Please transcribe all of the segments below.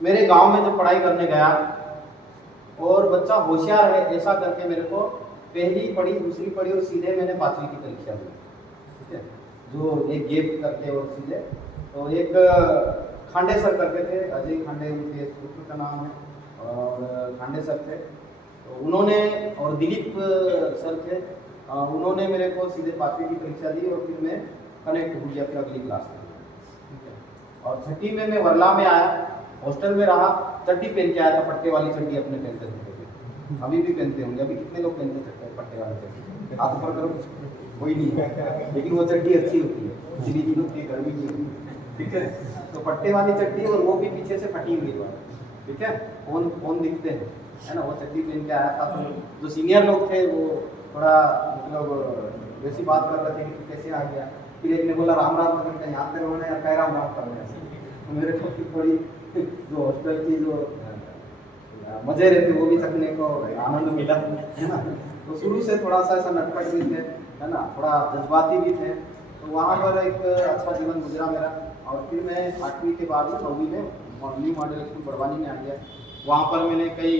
मेरे गांव में जब पढ़ाई करने गया और बच्चा होशियार है ऐसा करके मेरे को पहली पढ़ी, दूसरी पढ़ी और सीधे मैंने 5वीं की परीक्षा दी। ठीक है, जो एक गेप करके और सीधे, तो एक खांडे सर करके थे, अजय खांडे उनके स्कूल का नाम है, और खांडे सर थे, तो उन्होंने, और दिलीप सर थे, उन्होंने मेरे को सीधे 5वीं की परीक्षा दी और फिर मैं कनेक्ट हो गया फिर अगली क्लास में। ठीक है, और 6ठी में मैं वर्ला में आया, हॉस्टल में रहा, चड्डी पहन के आया था, पट्टे वाली चड्डी अपने पहनते थे, अभी भी पहनते होंगे, अभी कितने लोग पहनते थे पट्टे वाली चड्डी, हाथ ऊपर करो, कोई नहीं है, लेकिन वो चड्डी अच्छी होती है, चिली की होती है, गर्मी की होती है। ठीक है, तो पट्टे वाली चड्डी और वो भी पीछे से फटी हुई है। ठीक है, कौन दिखते हैं, है ना, वो चड्डी पहन के आया था। तो जो सीनियर लोग थे वो थोड़ा मतलब वैसी बात कर रहे थे कि कैसे आ गया, फिर एक ने बोला राम राम करके यहाँ पे रोने या कह राम राम करने, तो मेरे को फिर थोड़ी जो हॉस्टल की जो मजे रहते वो भी चखने को आनंद मिला, है ना। तो शुरू से थोड़ा सा ऐसा नटखट भी थे, है ना, थोड़ा जज्बाती भी थे, तो वहाँ पर एक अच्छा जीवन गुजरा मेरा। और फिर मैं 8वीं के बाद में 9वीं में न्यू मॉडल स्कूल बड़वानी में आ गया। वहाँ पर मैंने कई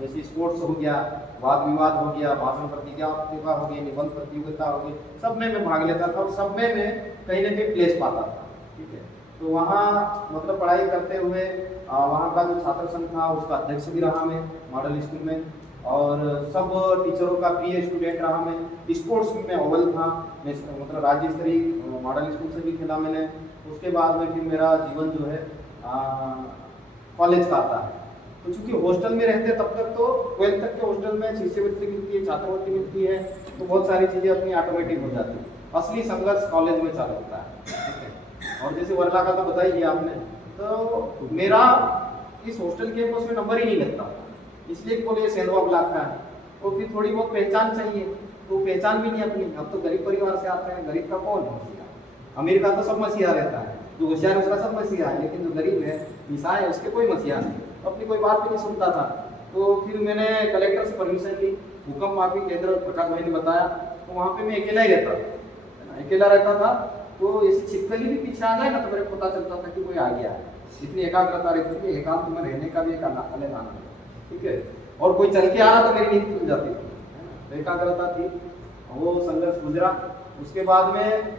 जैसे स्पोर्ट्स हो गया, वाद विवाद हो गया, भाषण प्रतियोगिता हो गई, निबंध प्रतियोगिता हो गई, सब में मैं भाग लेता था और सब में मैं कहीं ना कहीं प्लेस पाता था। ठीक है, तो वहाँ मतलब पढ़ाई करते हुए वहाँ का जो छात्र संघ था उसका अध्यक्ष भी रहा मैं मॉडल स्कूल में, और सब टीचरों का प्रिय स्टूडेंट रहा मैं। स्पोर्ट्स में मैं अव्वल था, मैं मतलब राज्य स्तरीय मॉडल स्कूल से भी खेला मैंने। उसके बाद में फिर मेरा जीवन जो है कॉलेज का आता है। तो चूंकि हॉस्टल में रहते तब तक तो 12th तक के हॉस्टल में शिष्यवृत्ति मिलती है, छात्रवृत्ति मिलती है, तो बहुत सारी चीज़ें अपनी ऑटोमेटिक हो जाती है। असली संघर्ष कॉलेज में चालू होता है। और जैसे वर्ला का तो बताई दिया आपने, तो मेरा इस हॉस्टल कैंपस में नंबर ही नहीं लगता, इसलिए बोले सेंधवा ब्लॉक का है, तो फिर थोड़ी बहुत पहचान चाहिए, तो पहचान भी नहीं अपनी। अब तो गरीब परिवार से आते हैं, गरीब का कौन मसीहा, अमीर का तो सब मसीहा रहता है, जो होशियार उसका सब मसीहा है, लेकिन जो गरीब है निशा है उसके कोई मसीहा नहीं, अपनी कोई बात भी नहीं सुनता था। तो फिर मैंने कलेक्टर से परमिशन ली, भूकंप माफी केंद्र प्रकाश भाई ने बताया, तो वहाँ पे मैं अकेला ही रहता था, अकेला रहता था। तो ऐसी छिपकली भी पीछे आ जाए ना तो मेरे को पता चलता था कि कोई आ गया है। इतनी एकाग्रता रहती थी, एकांत में रहने का भी एक अलग आनंद है। ठीक है, और कोई चल के आ रहा तो मेरी नींद खुल जाती थी, एकाग्रता थी, वो संघर्ष गुजरा। उसके बाद में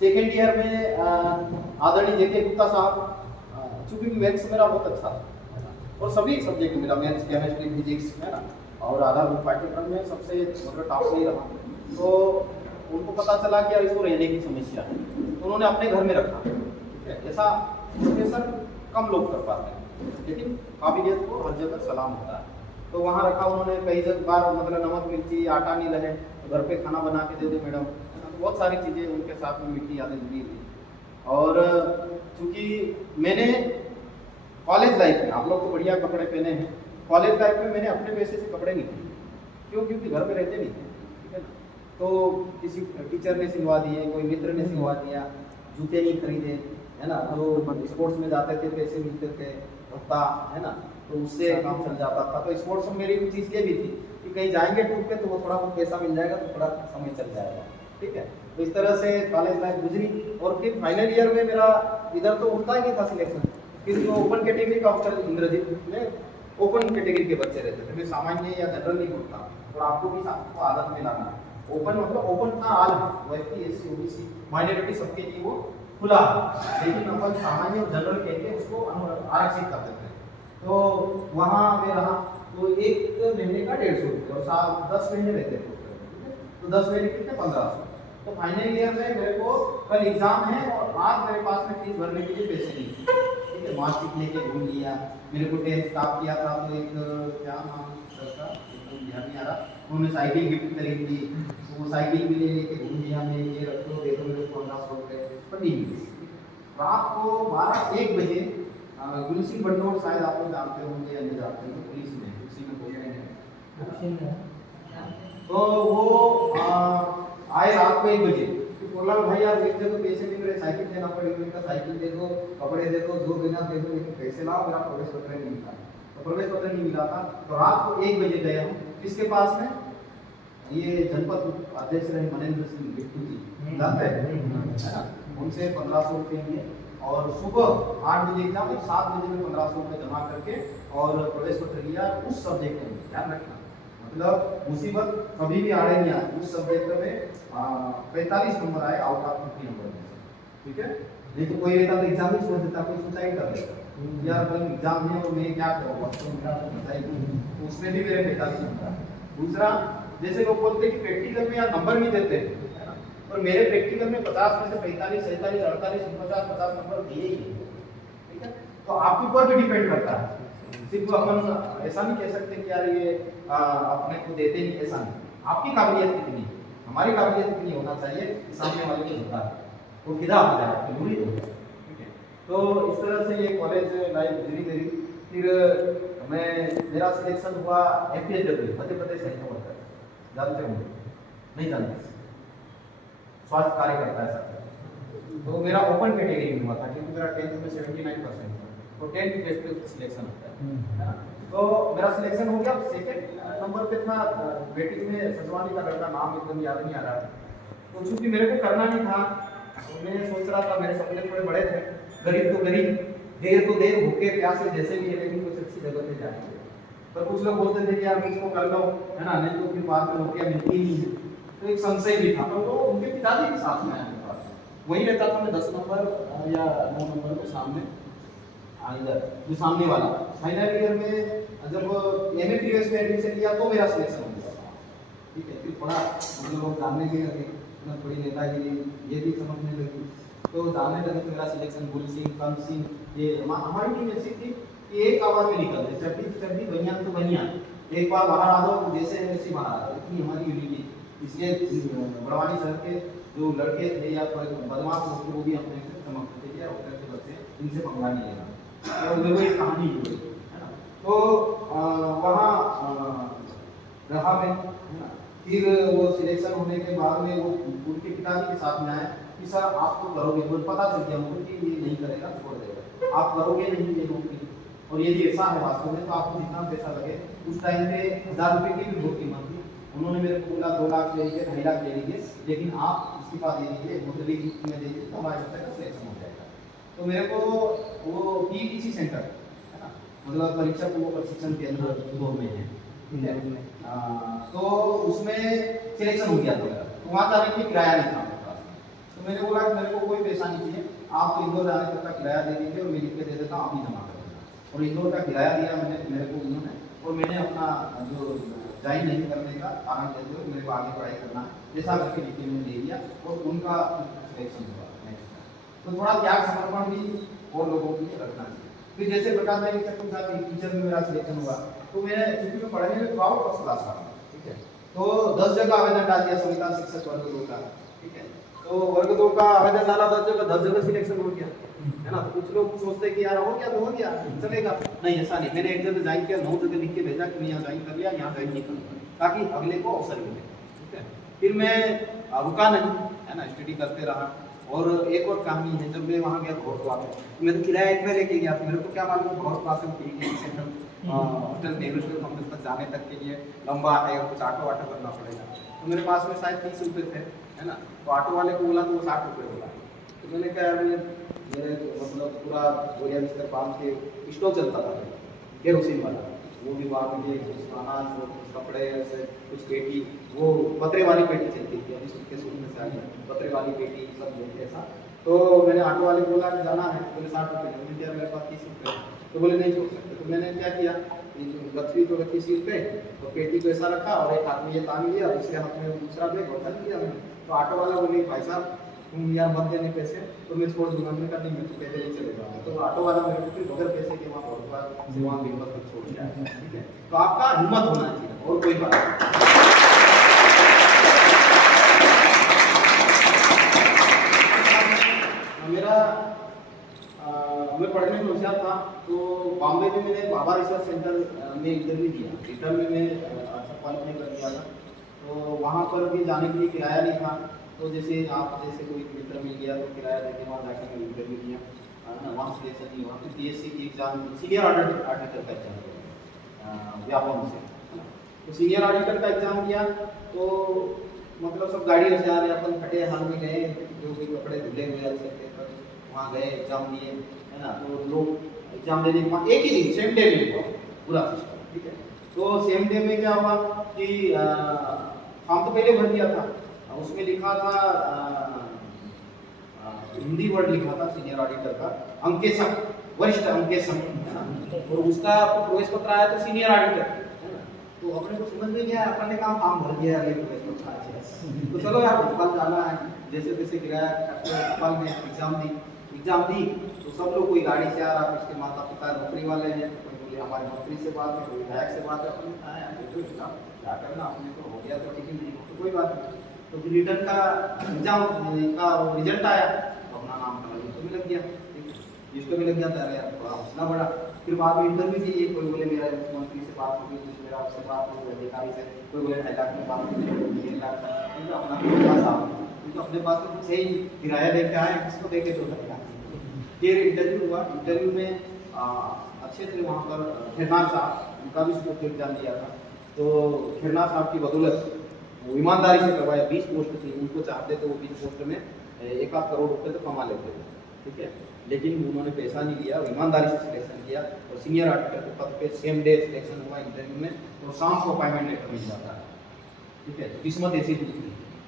सेकेंड ईयर में आदरणीय जेके गुप्ता साहब, चूंकि मैथ्स मेरा बहुत अच्छा था और सभी सब्जेक्ट मेरा मैथ्स, केमिस्ट्री, फिजिक्स, है ना, और आधारभूत पाठ्यक्रम में सबसे मतलब टॉप नहीं रहा, तो उनको पता चला कि यार इसको रहने की समस्या है, तो उन्होंने अपने घर में रखा। ठीक है, ऐसा प्रोफेसर कम लोग कर पाते हैं, लेकिन काबिलियत को हर जगह सलाम होता है। तो वहाँ रखा उन्होंने, कई बार मतलब नमक मिर्ची आटा नहीं रहे तो घर पे खाना बना के दे दो मैडम, तो बहुत सारी चीज़ें उनके साथ में मीठी यादें जुड़ी हुई। और चूँकि मैंने कॉलेज लाइफ में, आप लोग तो बढ़िया कपड़े पहने हैं, कॉलेज लाइफ में मैंने अपने पैसे से कपड़े नहीं खरीदे, क्यों, क्योंकि घर में रहते नहीं थे। ठीक है ना, तो किसी टीचर ने सिलवा दिए, कोई मित्र ने सिलवा दिया, जूते नहीं खरीदे, है ना, जो स्पोर्ट्स में जाते थे पैसे मिलते थे भत्ता, है ना, तो उससे काम चल जाता था। तो स्पोर्ट्स में मेरी रुचि ये भी थी कि कहीं जाएंगे टूर पे तो वो थोड़ा बहुत पैसा मिल जाएगा तो थोड़ा समय चल जाएगा। ठीक है, तो इस तरह से कॉलेज लाइफ गुजरी। और फिर फाइनल ईयर में मेरा इधर तो उठता ही नहीं था सिलेक्शन, फिर जो ओपन कैटेगरी का हॉस्टल इंद्रजीत में ओपन कैटेगरी के बच्चे रहते थे, फिर सामान्य या जनरल नहीं उठता, तो आपको भी आपको आदत में लाना। ओपन मतलब ओपन का आल वो एससी ओबीसी माइनॉरिटी सबके लिए वो खुला, लेकिन अपन सामान्य और जनरल कहते उसको आरक्षित कर देते हैं। तो वहाँ में रहा, तो एक महीने का 150 रुपये और साल 10 महीने रहते थे, तो 10 महीने कितने 1500। तो फाइनल ईयर में मेरे को कल एग्जाम है और आज मेरे पास में फीस भरने के लिए पैसे नहीं। ठीक है, मार्कशीट लेके घूम लिया, मेरे को 10th टॉप किया था, तो एक क्या नाम उसका एकदम ध्यान नहीं आ रहा, उन्होंने साइकिल गिफ्ट खरीद दी, तो वो साइकिल भी लेके घूम लिया, मैं ये रखो दे दो मेरे को 1500 रुपये, पर नहीं मिली। रात को 12-1 बजे गुलसिंह बटनोर, शायद आप लोग जानते होंगे या नहीं जानते होंगे, पुलिस में उसी में बोल रहे हैं, तो वो आए रात को 1 बजे, तो बोला भाई यार एक जगह पैसे नहीं मिले, साइकिल देना पड़ेगा, उनका साइकिल दे दो, कपड़े दे दो, जो देना दे दो, लेकिन पैसे लाओ, मेरा प्रवेश पत्र नहीं मिला। तो प्रवेश पत्र नहीं मिला था, तो रात को 1 बजे गए हम किसके पास में, ये जनपद अध्यक्ष रहे मनेंद्र सिंह बिट्टू जी, जानते हैं, है ना, उनसे 1500 रुपये लिए और सुबह 8 बजे एग्जाम, 7 बजे में 1500 रुपये जमा करके और प्रवेश पत्र लिया उस सब्जेक्ट में। ध्यान रखना, मतलब मुसीबत कभी भी आड़े नहीं आए। उस सब्जेक्ट में 45 नंबर आए आउट ऑफ 50 नंबर में, ठीक है। नहीं तो कोई रहता तो एग्जाम ही छोड़ देता, कोई सुसाइड कर लेता यार कल एग्जाम है और मैं क्या करूँगा, तो मेरा तो उसमें भी मेरे 45 नंबर। दूसरा, जैसे लोग बोलते हैं कि प्रैक्टिकल में यार नंबर नहीं देते, है ना, और मेरे प्रैक्टिकल में 50 में से 45, 47, 48, 49, 50 नंबर दिए ही, ठीक है। तो आपके ऊपर भी डिपेंड करता है, सिर्फ अपन ऐसा नहीं कह सकते कि यार ये अपने को देते नहीं, ऐसा नहीं। आपकी काबिलियत कितनी है, हमारी काबिलियत कितनी होना चाहिए, सामने वाले को होता है वो फिदा हो जाए, जरूरी हो जाए, ठीक है। तो इस तरह से ये कॉलेज लाइफ गुजरी मेरी। फिर मेरा सिलेक्शन हुआ MPSW, Madhya Pradesh health worker, जानते होंगे, नहीं जानते, स्वास्थ्य कार्यकर्ता है सर। तो मेरा ओपन कैटेगरी में हुआ था क्योंकि मेरा 10th में 79% था, तो 10th बेस पे सिलेक्शन होता है। तो मेरा सिलेक्शन हो गया। सेकंड नंबर पे था बेटी में सजवानी का लड़का, नाम एकदम याद नहीं आ रहा, तो चूंकि मेरे को करना नहीं था, तो मैं सोच रहा था, मेरे सपने थोड़े बड़े थे, गरीब तो गरीब, देर तो देर, भूखे प्यासे जैसे भी है, लेकिन कुछ अच्छी जगह पे जाएंगे। पर कुछ लोग बोलते थे कि आप इसको कर लो, है ना, नहीं तो फिर बाद में नौकरियां मिलती नहीं है, तो एक संशय भी था। तो उनके पिताजी के साथ में आया मेरे पास, वही रहता था मैं 10 नंबर या 9 नंबर के सामने, इधर जो सामने वाला। फाइनल ईयर में जब MA प्रीवियस में एडमिशन लिया तो मेरा सिलेक्शन हो गया, ठीक है। फिर थोड़ा हम लोग जानने के लगे, थोड़ी नेतागिरी ये भी समझने लगी, तो जानने लगे तो मेरा सिलेक्शन गुल सिंह, कम सिंह, ये हमारी टीम ऐसी थी कि एक आवाज में निकलते, चड्डी बनियान तो बनियान, एक बार बाहर आ जाओ तो जैसे है वैसे बाहर आ जाओ, इतनी हमारी यूनिटी। इसलिए बड़वानी शहर के जो लड़के थे या बदमाश लोग थे वो भी अपने से समझते थे कि अपने से बच्चे इनसे पंगा नहीं लेना, तो वो एक कहानी हुई, है ना। तो वहाँ रहा मैं, है ना। फिर वो सिलेक्शन होने के बाद में वो उनके पिताजी के साथ में आए कि सर आप तो करोगे, मुझे पता चल गया मुझे कि ये नहीं करेगा, छोड़ देगा, आप करोगे नहीं ये नौकरी, और यदि ऐसा है वास्तव में तो आपको जितना पैसा लगे, उस टाइम पे 1000 रुपये की भी बहुत कीमत थी। उन्होंने मेरे को बोला 2 लाख ले लीजिए, 2.5 लाख ले लीजिए, लेकिन आप इस्तीफा दे दीजिए, मुद्दली में दे दीजिए, तो हमारे बच्चे का सिलेक्शन हो जाएगा। तो मेरे को वो PPC सेंटर, है ना, मतलब परीक्षा पूर्व प्रशिक्षण केंद्र जो में है, ठीक है, तो उसमें सिलेक्शन हो गया था। तो वहाँ जाने के लिए किराया नहीं था मेरे पास, तो मैंने बोला कि मेरे को कोई पैसा नहीं चाहिए, आप तो इंदौर जाने तक का किराया दे दीजिए और मैं लिख के दे देता हूँ, आप ही जमा कर देना। और इंदौर का किराया दिया मेरे को उन्होंने, और मैंने अपना जो ज्वाइन नहीं करने का कारण देते हुए मेरे को आगे पढ़ाई करना है जैसा करके लिख के मैंने दे दिया, और उनका सिलेक्शन हुआ नेक्स्ट। तो थोड़ा त्याग समर्पण भी और लोगों के लिए रखना चाहिए। फिर जैसे प्रकाश भाई के टीचर में मेरा सिलेक्शन हुआ, तो मैं चूंकि मैं पढ़ने में थोड़ा फर्स्ट क्लास था, ठीक है, तो 10 जगह आवेदन डाल दिया संविधान शिक्षक वर्ग 2 का, ठीक है। तो वर्ग 2 का आवेदन डाला 10 जगह सिलेक्शन हो गया, है ना। तो कुछ लोग सोचते कि यार हो गया तो हो गया, चलेगा, नहीं ऐसा नहीं। मैंने एक जगह ज्वाइन किया, 9 जगह लिख के भेजा कि मैं यहाँ ज्वाइन कर लिया, यहाँ ज्वाइन नहीं करूँगा, ताकि अगले को अवसर मिले, ठीक है। फिर मैं रुका नहीं, है ना, स्टडी करते रहा। और एक और कहानी है, जब मैं वहाँ गया भोरवा में, मैं तो किराया इतना लेके गया, तो मेरे को क्या मालूम भोरवा से PPC centre hotel Nehru complex तक जाने तक के लिए लंबा है और कुछ ऑटो करना पड़ेगा। तो मेरे पास में शायद 30 रुपये थे, है ना। तो ऑटो वाले को बोला तो वो 60 रुपये बोला। तो मैंने कहा मेरे मतलब पूरा बोरिया बिस्तर बांध के स्टोव चलता था केरोसिन वाला, वो भी वहाँ पे कुछ अनाज, कुछ कपड़े, ऐसे कुछ पेटी, वो पतरे वाली पेटी चलती थी, अभी सुन के सुनने से आई पतरे वाली पेटी सब लेते ऐसा। तो मैंने ऑटो वाले को बोला कि जाना है, बोले 60 रुपये, मैंने दिया मेरे पास 30 रुपये, तो बोले नहीं छोड़ सकते। तो मैंने क्या किया, गथरी तो रखी सील पे, तो पेटी को ऐसा रखा और एक हाथ में ये तान लिया, दूसरे हाथ में दूसरा बैग और रख दिया मैंने। तो ऑटो वाला बोले भाई साहब तुम यार मत देने पैसे, तो मैं छोड़ दूंगा, मैंने कहा नहीं मैं तो पैसे नहीं चलेगा। तो ऑटो वाला मेरे को फिर बगैर पैसे के वहाँ बहुत बार सेवा दिवस तक छोड़ दिया, ठीक है। तो आपका हिम्मत होना चाहिए और कोई बात नहीं। मेरा मैं पढ़ने में होशियार था, तो बॉम्बे में मैंने बाबा रिसर्च सेंटर में इंटरव्यू दिया, इंटरव्यू में अच्छा क्वालिफाई कर दिया था। तो वहाँ पर भी जाने के लिए किराया नहीं था, तो जैसे आप जैसे कोई मित्र मिल गया तो किराया देके वहाँ जाके मैं इंटरव्यू दिया, वहाँ सिलेक्शन नहीं हुआ। फिर PSC की एग्जाम, सीनियर ऑडिटर का एग्जाम दिया व्यापम से, तो सीनियर ऑडिटर का एग्जाम दिया। तो मतलब सब गाड़ी से आ रहे, अपन फटे हाल में गए, जो भी कपड़े धुले हुए वहाँ गए, एग्जाम दिए, है ना। तो लोग एग्जाम देने के बाद एक ही दिन सेम डे में हुआ पूरा सिस्टम, ठीक है। तो सेम डे में क्या हुआ कि फॉर्म तो पहले भर दिया था, उसमें लिखा था हिंदी वर्ड लिखा था सीनियर ऑडिटर का अंकेशम, वरिष्ठ अंकेशम, है ना। और उसका प्रवेश पत्र आया था सीनियर ऑडिटर, है ना। तो अपने को समझ में गया, अपने काम फॉर्म भर दिया, प्रवेश पत्र आया। तो चलो यार भोपाल जाना है, जैसे तैसे गिराया भोपाल में एग्जाम दी। तो सब लोग, कोई गाड़ी से आ रहा, उसके माता पिता नौकरी वाले हैं, कोई बोले हमारे मंत्री से बात है, कोई विधायक से बात है, अपने कहा क्या करना, अपने को हो गया तो ठीक है, नहीं तो कोई बात नहीं। तो रिटर्न का एग्जाम का रिजल्ट आया, तो अपना नाम का लिस्ट में लग गया, लिस्ट में लग गया था यार, थोड़ा हौसला बढ़ा। फिर बाद में इंटरव्यू चाहिए, कोई बोले मेरा मंत्री से बात हो गई, मेरा उससे बात हो गई, अधिकारी से, कोई बोले 2.5 लाख में बात हो गई, 3 लाख, अपने पास तो कुछ है ही, किराया लेके आए, किसको देके तो लगेगा। फिर इंटरव्यू हुआ, इंटरव्यू में अच्छे थे वहाँ पर खिरनार साहब, उनका भी उसको एग्जाम दिया था। तो खिरनार साहब की बदौलत वो ईमानदारी से करवाया, 20 पोस्ट थी, उनको चाहते थे वो 20 पोस्ट में 1-8 करोड़ रुपए तो कमा लेते थे, ठीक है। लेकिन उन्होंने पैसा नहीं लिया, ईमानदारी से सिलेक्शन किया और सीनियर ऑडिटर के पद पे सेम डे सिलेक्शन हुआ इंटरव्यू में, तो शाम को अपॉइंटमेंट लेटर मिल जाता है, ठीक है। किस्मत ऐसी थी,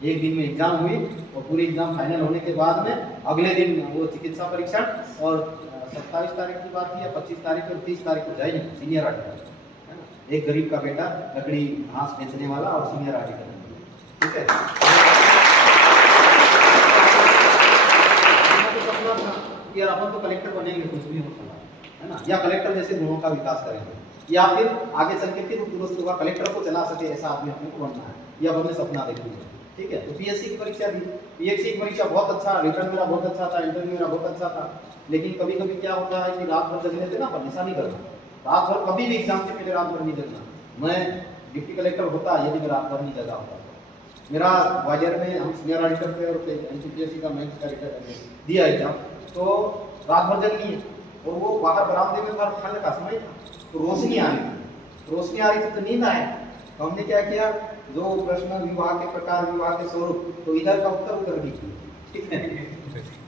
एक दिन में एग्जाम हुई और पूरी एग्जाम फाइनल होने के बाद में अगले दिन वो चिकित्सा परीक्षण, और 27 तारीख की बात है, 25 तारीख और 30 तारीख को जाएगी सीनियर ऑडिटर, है ना। एक गरीब का बेटा लकड़ी घास बेचने वाला और सीनियर ऑडिटर, ठीक है। यार अपन तो कलेक्टर बनेंगे, कुछ भी हो सकता है ना, या कलेक्टर जैसे गुणों का विकास करेंगे, या फिर आगे चल के फिर दुरुस्त होगा, कलेक्टर को चला सके ऐसा आदमी अपने को बनना है, या अपने सपना देखेंगे, ठीक है। तो पीएससी की परीक्षा दी, पीएससी की परीक्षा बहुत अच्छा, रिटर्न मेरा बहुत अच्छा था, इंटरव्यू मेरा बहुत अच्छा था। लेकिन कभी कभी क्या होता है कि रात भर जगने देना, पर ऐसा नहीं करना, रात भर कभी भी एग्जाम से पहले रात भर नहीं जगना। मैं डिप्टी कलेक्टर होता यदि मैं रात भर नहीं जगा होता। मेरा ग्वालियर में हम सीनियर ऑडिटर थे और एनसीपीएससी का मेंस का दिया एग्जाम, तो रात भर जगनी है, और वो बाहर बरामदे में बाहर ठंड का समय था, तो रोशनी आ रही थी, तो नींद आए। तो हमने क्या किया, जो प्रश्न विवाह के प्रकार, विवाह के स्वरूप, तो इधर का उत्तर उधर भी, ठीक है।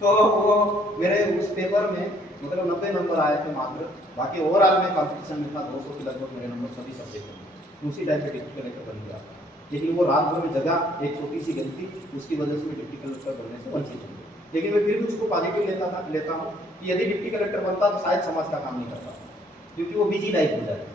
तो वो मेरे उस पेपर में मतलब 90 नंबर आए थे मात्र, बाकी ओवरऑल में कंपटीशन में था 200 के लगभग मेरे नंबर सभी सब्जेक्ट में, उसी टाइम पे डिप्टी कलेक्टर बन गया। लेकिन वो रात भर में जगह, एक छोटी सी गलती, उसकी वजह से मैं डिप्टी कलेक्टर बनने से वंचित हूँ। लेकिन मैं फिर भी उसको पॉजिटिव लेता हूँ कि यदि डिप्टी कलेक्टर बनता तो शायद समाज का काम नहीं करता, क्योंकि वो बिजी लाइफ हो जाती।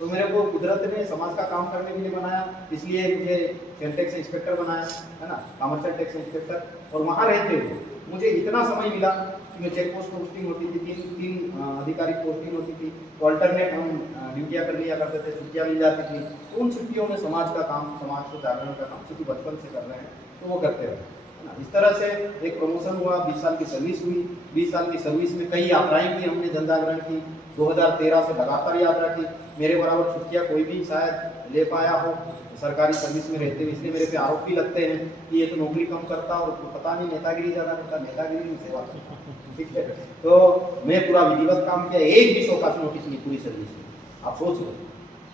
तो मेरे को कुदरत ने समाज का काम करने के लिए बनाया, इसलिए मुझे सेल टैक्स इंस्पेक्टर बनाया, है ना, कमर्शियल टैक्स इंस्पेक्टर। और वहाँ रहते हुए मुझे इतना समय मिला कि मैं चेक पोस्ट पोस्टिंग होती थी, तीन आधिकारिक पोस्टिंग होती थी, तो अल्टरनेट हम ड्यूटियाँ कर लिया करते थे, छुट्टियाँ मिल जाती थी। तो उन छुट्टियों में समाज का काम, समाज को जागरण का काम, क्योंकि बचपन से कर रहे हैं तो वो करते रहे। इस तरह से एक प्रमोशन हुआ, 20 साल की सर्विस हुई। 20 साल की सर्विस में कई यात्राएं की हमने, जन जागरण की, 2013 से लगातार यात्रा की। मेरे बराबर छुट्टियां कोई भी शायद ले पाया हो सरकारी सर्विस में रहते हुए, इसलिए मेरे पे आरोप भी लगते हैं कि ये तो नौकरी कम करता और तो पता नहीं नेतागिरी ज़्यादा करता। नेतागिरी में सेवा करता, ठीक है। तो मैं पूरा विधिवत काम किया, एक भी शोकास नोटिस नहीं पूरी सर्विस में। आप सोच लो,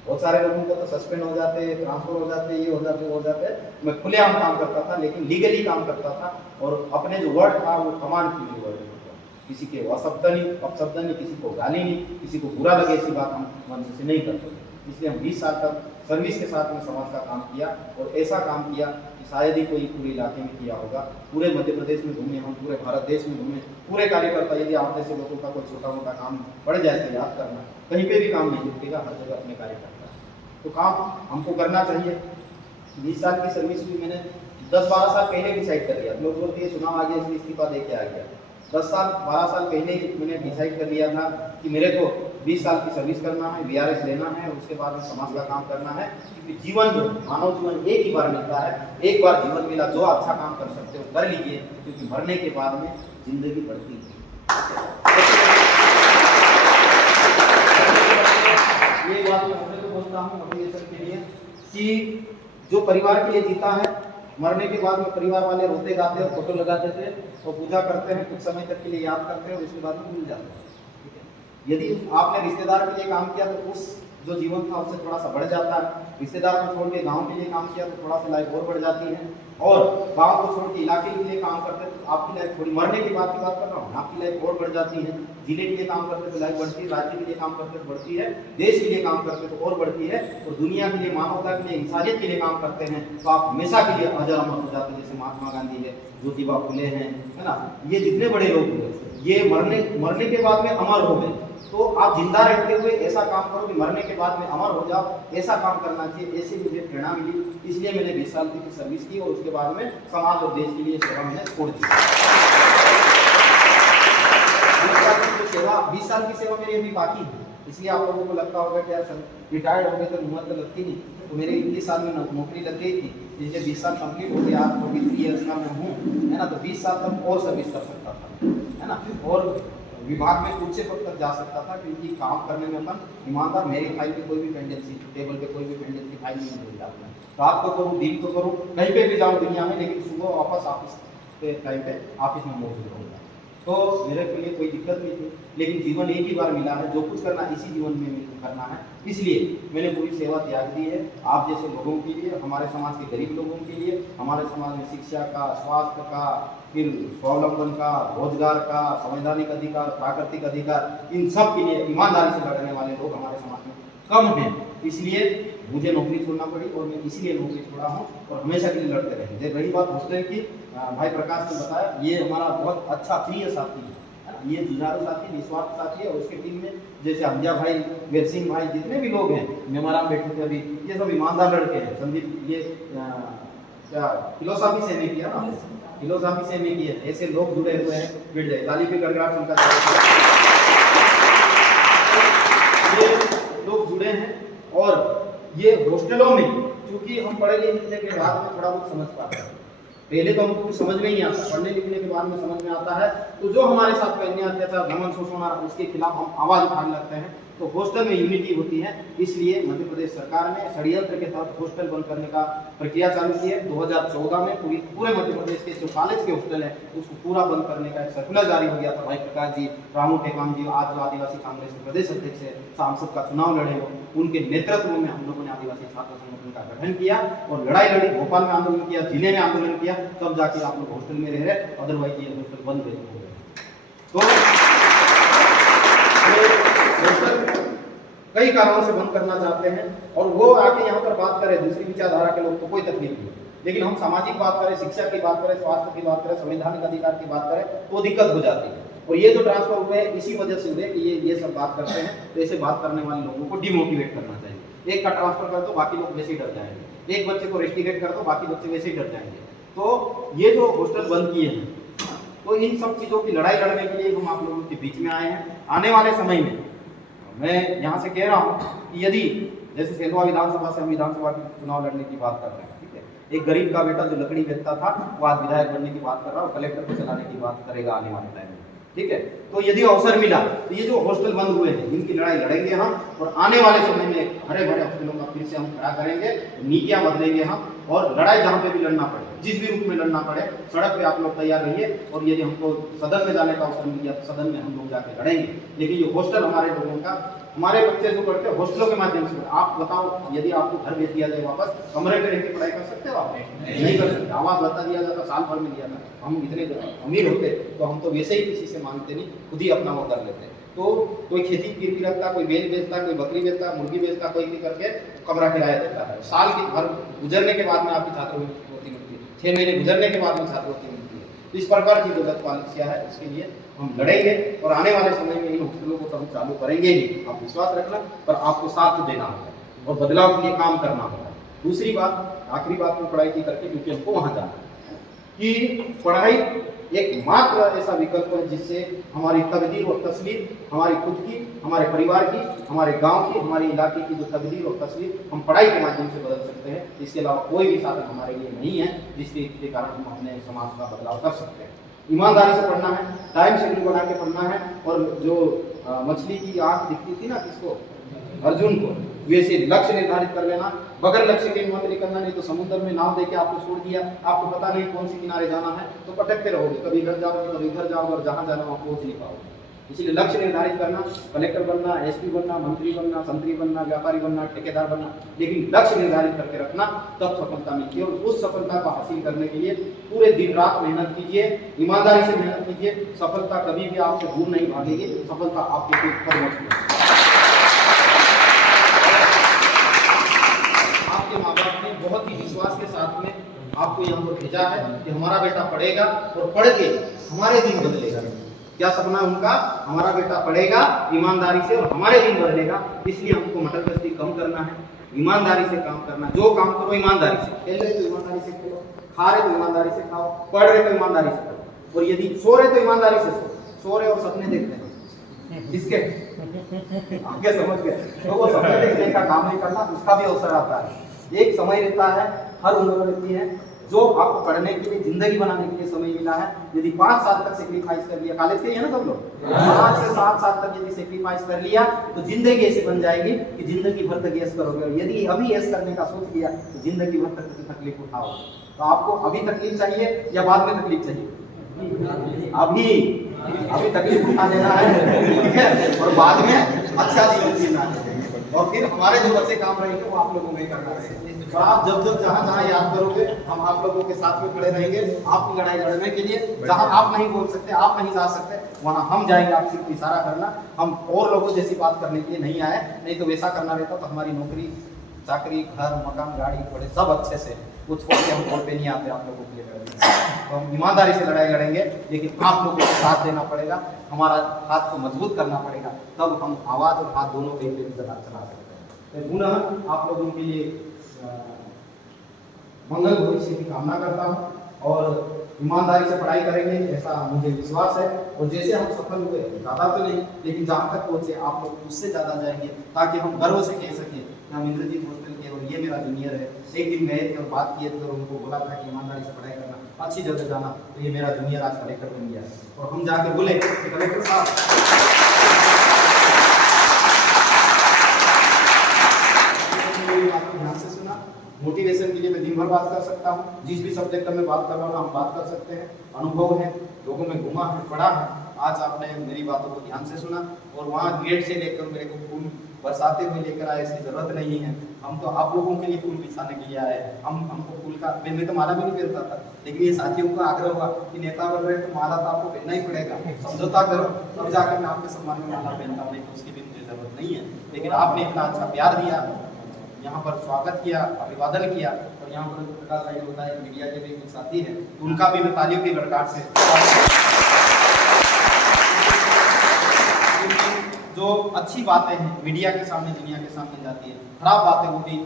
बहुत सारे लोगों को तो सस्पेंड हो जाते, ट्रांसफर हो जाते, ये हो जाते, वो हो जाते। मैं खुलेआम काम करता था, लेकिन लीगली काम करता था, और अपने जो वर्ड था वो कमान की हुई वर्ड था। किसी के अशब्द नहीं, अपशब्द नहीं, किसी को गाली नहीं, किसी को बुरा लगे ऐसी बात हम मन से नहीं करते। इसलिए हम 20 साल तक सर्विस के साथ में समाज का काम किया, और ऐसा काम किया कि शायद ही कोई पूरे इलाके में किया होगा। पूरे मध्य प्रदेश में घूमे हम, पूरे भारत देश में घूमे, पूरे कार्यकर्ता। यदि आप जैसे लोगों का कोई छोटा मोटा काम बढ़ जाए तो याद करना, कहीं पे भी काम नहीं रुकेगा, हर जगह अपने कार्यकर्ता। तो काम हमको करना चाहिए। 20 साल की सर्विस भी मैंने 10-12 साल पहले डिसाइड कर लिया। लोग बोलते हैं चुनाव आ गया इसलिए इस्तीफा दे के आ गया। 10-12 साल पहले ही मैंने डिसाइड कर लिया था कि मेरे को 20 साल की सर्विस करना है, VRS लेना है, उसके बाद में समाज का काम करना है। क्योंकि जीवन जो मानव जीवन एक ही बार मिलता है, एक बार जीवन मिला, जो अच्छा काम कर सकते हो कर लीजिए, क्योंकि मरने के बाद में जिंदगी बढ़ती है। ये बात मैं तो बोलता हूँ मोटिवेशन के लिए कि जो परिवार के लिए जीता है, मरने के बाद में परिवार वाले रोते गाते और फोटो लगाते थे और पूजा करते हैं, कुछ समय तक के लिए याद करते हैं और उसके बाद में भूल जाते हैं, ठीक है। यदि आपने रिश्तेदार के लिए काम किया तो उस जो जीवन था उससे थोड़ा सा बढ़ जाता है। रिश्तेदार को छोड़ के गांव के लिए काम किया तो थोड़ा सा लाइफ और बढ़ जाती है, और गांव को छोड़ के इलाके के लिए काम करते हैं तो आपकी लाइफ थोड़ी, मरने के बाद की बात कर रहा हूँ, आपकी लाइफ और बढ़ जाती है। जिले के लिए काम करते तो लाइफ बढ़ती है, राज्य के लिए काम करते तो बढ़ती है, देश के लिए काम करते तो और बढ़ती है, और दुनिया के लिए, मानवता के लिए, इंसानियत के लिए काम करते हैं तो आप हमेशा के लिए अजर अमर हो जाते हैं। जैसे महात्मा गांधी है, ज्योतिबा फुले हैं, है ना, ये जितने बड़े लोग हुए ये मरने के बाद में अमर हो गए। तो आप जिंदा रहते हुए ऐसा काम करो कि मरने के बाद में अमर हो जाओ, ऐसा काम करना चाहिए। ऐसे मुझे प्रेरणा मिली, इसलिए मैंने 20 साल की सर्विस की और उसके बाद में समाज और देश के लिए सेवा मैंने छोड़ दी। 20 साल की सेवा मेरी अभी बाकी है, इसलिए आप लोगों को लगता होगा कि यार रिटायर्ड हो गए तो उम्र तो लगती नहीं, तो मेरे 21 साल में नौकरी लग गई थी, जिससे 20 साल कंप्लीट हो गया, आज 43 ईयर्स का मैं हूँ, है ना, तो 20 साल तक और सर्विस कर सकता था, है ना, और विभाग में ऊंचे पद तक जा सकता था, क्योंकि काम करने में अपन ईमानदार, मेरी फाइल पे कोई भी पेंडेंसी, टेबल पे कोई भी पेंडेंसी फाइल नहीं मिल जाता है। रात को करूँ, दिन को करूँ, कहीं पे भी जाऊँ दुनिया में, लेकिन सुबह वापस ऑफिस के टाइम पे ऑफिस में मौजूद रहूँगा। तो मेरे के लिए कोई दिक्कत नहीं थी, लेकिन जीवन एक ही बार मिला है, जो कुछ करना इसी जीवन में करना है, इसलिए मैंने पूरी सेवा त्याग दी है आप जैसे लोगों के लिए, हमारे समाज के गरीब लोगों के लिए, हमारे समाज में शिक्षा का, स्वास्थ्य का, फिर स्वावलंबन का, रोजगार का, संवैधानिक अधिकार, प्राकृतिक अधिकार, इन सब के लिए ईमानदारी से लड़ने वाले लोग हमारे समाज में कम हैं, इसलिए मुझे नौकरी छोड़ना पड़ी और मैं इसीलिए नौकरी छोड़ा हूँ और हमेशा के लिए लड़ते रहेंगे। रही बात हॉस्टल की, भाई प्रकाश ने बताया, ये हमारा बहुत अच्छा प्रिय साथी है, ये जुझारू साथी, निस्वार्थ साथी है, और उसके टीम में जैसे हमजा भाई, वीर सिंह भाई, जितने भी लोग हैं, मेमोराम बैठे थे अभी, ये सब ईमानदार लड़के हैं। संदीप ये क्या फिलोसॉफी से एमए किया ना, फिलोसॉफी से एमए किया, ऐसे लोग जुड़े हुए हैं, जुड़ जाए ताली पे गड़गड़ाहट उनका, ये लोग जुड़े हैं। और ये हॉस्टलों में क्योंकि हम पढ़े लिखने के बाद में थोड़ा बहुत समझ पाते हैं, पहले तो हमको समझ में ही नहीं आता, पढ़ने लिखने के बाद में समझ में आता है, तो जो हमारे साथ पहले अत्याचार, दमन, शोषण, उसके खिलाफ हम आवाज उठाने लगते हैं, तो हॉस्टल में यूनिटी होती है। इसलिए मध्य प्रदेश सरकार ने षड्यंत्र के तहत हॉस्टल बंद करने का प्रक्रिया चालू की है। 2014 में पूरे मध्य प्रदेश के जो कॉलेज के हॉस्टल है उसको पूरा बंद करने का एक सर्कुलर जारी हो गया था। भाई प्रकाश जी, रामू टेकाम जी, आज जो आदिवासी कांग्रेस के प्रदेश अध्यक्ष है, सांसद का चुनाव लड़े हो, उनके नेतृत्व में हम लोगों ने आदिवासी छात्र संगठन का गठन किया और लड़ाई लड़ी, भोपाल में आंदोलन किया, जिले में आंदोलन किया, तब जाके आप लोग हॉस्टल में रह रहे, अदरवाइज ये हॉस्टल बंद हो गए। तो हॉस्टल कई कारणों से बंद करना चाहते हैं और वो आके यहाँ पर बात करें दूसरी विचारधारा के लोग तो कोई तकलीफ नहीं, लेकिन हम सामाजिक बात करें, शिक्षा की बात करें, स्वास्थ्य की बात करें, संवैधानिक अधिकार की बात करें तो दिक्कत हो जाती है। और ये जो ट्रांसफर हुए इसी वजह से हुए कि ये सब बात करते हैं, तो ऐसे बात करने वाले लोगों को डिमोटिवेट करना चाहिए। एक का ट्रांसफर कर दो, बाकी लोग वैसे ही डर जाएंगे, एक बच्चे को रेस्टिकेट कर दो, बाकी बच्चे वैसे ही डर जाएंगे। तो ये जो हॉस्टल बंद किए हैं, तो इन सब चीज़ों की लड़ाई लड़ने के लिए हम आप लोगों के बीच में आए हैं। आने वाले समय में मैं यहाँ से कह रहा हूँ कि यदि जैसे सेंधवा विधानसभा से हम विधानसभा के चुनाव लड़ने की बात कर रहे हैं, ठीक है, एक गरीब का बेटा जो लकड़ी बेचता था वो आज विधायक बनने की बात कर रहा है, कलेक्टर को चलाने की बात करेगा आने वाले टाइम में, ठीक है। तो यदि अवसर मिला तो ये जो हॉस्टल बंद हुए हैं इनकी लड़ाई लड़ेंगे हम, और आने वाले समय में हरे भरे हॉस्टलों का फिर से हम खड़ा करेंगे, नीतियां बदलेंगे हम, और लड़ाई जहाँ पे भी लड़ना पड़े, जिस भी रूप में लड़ना पड़े, सड़क पे आप लोग तैयार रहिए। और यदि हमको सदन में जाने का अवसर मिल गया तो सदन में हम लोग जाके लड़ेंगे। लेकिन ये हॉस्टल हमारे लोगों का, हमारे बच्चे जो पढ़ते हैं हॉस्टलों के माध्यम से, आप बताओ यदि आपको घर भेज दिया जाए वापस, कमरे में रह के पढ़ाई कर सकते हो आप? नहीं कर सकते। आवास बता दिया जाता, साल भर में दिया था, हम इतने अमीर होते तो हम तो वैसे ही किसी से मांगते नहीं, खुद ही अपना वो कर लेते। तो कोई खेती गिरवी रखता, कोई बेच बेचता, कोई बकरी बेचता, मुर्गी बेचता, कोई भी करके कमरा किराया देता है। साल के भर गुजरने के बाद में आपकी छात्रवृत्ति मिलती है, 6 महीने गुजरने के बाद में छात्रवृत्ति मिलती है। इस प्रकार की जो गलत पॉलिसियां है इसके लिए हम लड़ेंगे और आने वाले समय में इन हॉस्टलों को तो हम चालू करेंगे ही। आप विश्वास रखना, पर आपको साथ देना होगा और बदलाव के लिए काम करना होगा। दूसरी बात, आखिरी बात में पढ़ाई की करके, क्योंकि हमको वहां जाना है, कि पढ़ाई एक मात्र ऐसा विकल्प है जिससे हमारी तकदीर और तस्वीर, हमारी खुद की, हमारे परिवार की, हमारे गांव की, हमारे इलाके की जो तकदीर और तस्वीर हम पढ़ाई के माध्यम से बदल सकते हैं। इसके अलावा कोई भी साधन हमारे लिए नहीं है जिसके कारण हम अपने समाज का बदलाव कर सकते हैं। ईमानदारी से पढ़ना है, टाइम शेड्यूल बना के पढ़ना है, और जो मछली की आंख दिखती थी ना किसको, अर्जुन को, वैसे लक्ष्य निर्धारित कर लेना, बगैर लक्ष्य के मत निकलना। नहीं तो समुद्र में नाव देके आपको छोड़ दिया, आपको पता नहीं कौन सी किनारे जाना है, तो भटकते रहोगे, कभी इधर जाओगे कभी इधर जाओगे, और जहाँ जाना वहाँ पहुँच नहीं पाओगे। इसीलिए लक्ष्य निर्धारित करना, कलेक्टर बनना, एसपी बनना, मंत्री बनना, संतरी बनना, व्यापारी बनना, ठेकेदार बनना, लेकिन लक्ष्य निर्धारित करके रखना, तब सफलता मिलती है। और उस सफलता को हासिल करने के लिए पूरे दिन रात मेहनत कीजिए, ईमानदारी से मेहनत कीजिए। सफलता कभी भी आपसे दूर नहीं भागेगी, सफलता आपके पीठ पर मत मिलेगी। आपके माँ बाप ने बहुत ही विश्वास के साथ में आपको यहाँ पर भेजा है कि हमारा बेटा पढ़ेगा और पढ़ के हमारे दिन बदलेगा। क्या सपना उनका? हमारा बेटा पढ़ेगा ईमानदारी से और हमारे दिन बदलेगा। इसलिए हमको मटर गश्ती कम करना है, ईमानदारी से काम करना। जो काम करो ईमानदारी से, खेल रहे तो ईमानदारी से खेलो, खा रहे तो ईमानदारी से खाओ, पढ़ रहे तो ईमानदारी से पढ़ो, और यदि सो रहे तो ईमानदारी से सो रहे और सपने देखते हैं किसके? आगे समझ गए? तो वो सपने देखने का काम नहीं करना, उसका भी अवसर आता है। एक समय रहता है, हर उम्र रहती है, जो आपको पढ़ने के लिए, जिंदगी बनाने के लिए समय मिला है। यदि 5 साल तक सेक्रीफाइस कर लिया, कॉलेज के ही है ना सब लोग, 5 से 7 साल तक यदि सेक्रीफाइस कर लिया तो जिंदगी ऐसी बन जाएगी कि जिंदगी भर तक यस करोगे। यदि अभी यस करने का सोच लिया तो जिंदगी भर तक की तकलीफ उठाओ। तो आपको अभी तकलीफ चाहिए या बाद में तकलीफ चाहिए? अभी तकलीफ उठा देना है, ठीक है, और बाद में अच्छा जीवन जीना है। और फिर हमारे जो बच्चे काम रहेंगे वो आप लोगों में करना रहेगा। और आप जब जहाँ याद करोगे, हम आप लोगों के साथ में खड़े रहेंगे आपकी लड़ाई लड़ने के लिए। जहाँ आप नहीं बोल सकते, आप नहीं जा सकते, वहाँ हम जाएंगे। आप सिर्फ इशारा करना। हम और लोगों जैसी बात करने के लिए नहीं आए, नहीं तो वैसा करना रहता तो हमारी नौकरी चाकरी, घर, मकान, गाड़ी, घोड़े सब अच्छे से वो छोड़ के हम वोट पे नहीं आते आप लोगों के लिए लड़ने। तो हम ईमानदारी से लड़ाई लड़ेंगे, लेकिन आप लोगों को साथ देना पड़ेगा, हमारा हाथ को मजबूत करना पड़ेगा, तब हम आवाज़ और हाथ दोनों पे चला सकते हैं। तो पुनः आप लोगों के लिए मंगल भविष्य की कामना करता हूँ और ईमानदारी से पढ़ाई करेंगे ऐसा मुझे विश्वास है। और जैसे हम सफल हुए, ज़्यादा तो नहीं, लेकिन जहाँ तक पहुँचे आप लोग उससे ज़्यादा जाएंगे, ताकि हम गर्व से कह सकें कि हम इंद्रजीत हॉस्टल के और ये मेरा जूनियर है। एक दिन गए थे और बात किए थे और उनको बोला था कि ईमानदारी से पढ़ाई करना, अच्छी जगह जाना, तो ये मेरा जूनियर आज कलेक्टर बन गया है। और हम जाके बोले कि कलेक्टर साहब ध्यान से सुना, मोटिवेशन के लिए मैं दिन भर बात कर सकता हूँ, जिस भी सब्जेक्ट में बात कर रहा हूँ हम बात कर सकते हैं। अनुभव है, लोगों में घुमा है, पढ़ा है। आज आपने मेरी बातों को ध्यान से सुना और वहाँ गेट से लेकर मेरे को फूल बरसाते हुए लेकर आए, इसकी जरूरत नहीं है। हम तो आप लोगों के लिए फूल बिछाने के लिए आए। हमको फूल का, मैं तो माला भी नहीं पहनता था, लेकिन ये साथियों का आग्रह हुआ कि नेता बन रहे तो माला तो आपको पहनना ही पड़ेगा, समझौता करो, तब जाकर मैं आपके सम्मान में माला पहनता हूँ, नहीं तो उसकी भी मुझे जरूरत नहीं है। लेकिन आपने इतना अच्छा प्यार दिया, यहाँ पर स्वागत किया, अभिवादन किया। और यहाँ पर प्रकाश भाई होता है, मीडिया के भी कुछ साथी हैं, तो उनका भी मैं तालियों की गड़गड़ाहट से, जो अच्छी बातें हैं मीडिया के सामने, दुनिया के सामने जाती है, खराब बातें वो भी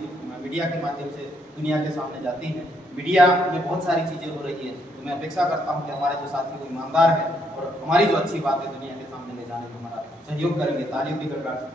मीडिया के माध्यम से दुनिया के सामने जाती हैं। मीडिया में बहुत सारी चीज़ें हो रही है, तो मैं अपेक्षा करता हूँ कि हमारे जो साथी वो ईमानदार है और हमारी जो अच्छी बातें दुनिया के सामने ले जाने में हमारा सहयोग करेंगे। तालियों की गड़गड़ाहट से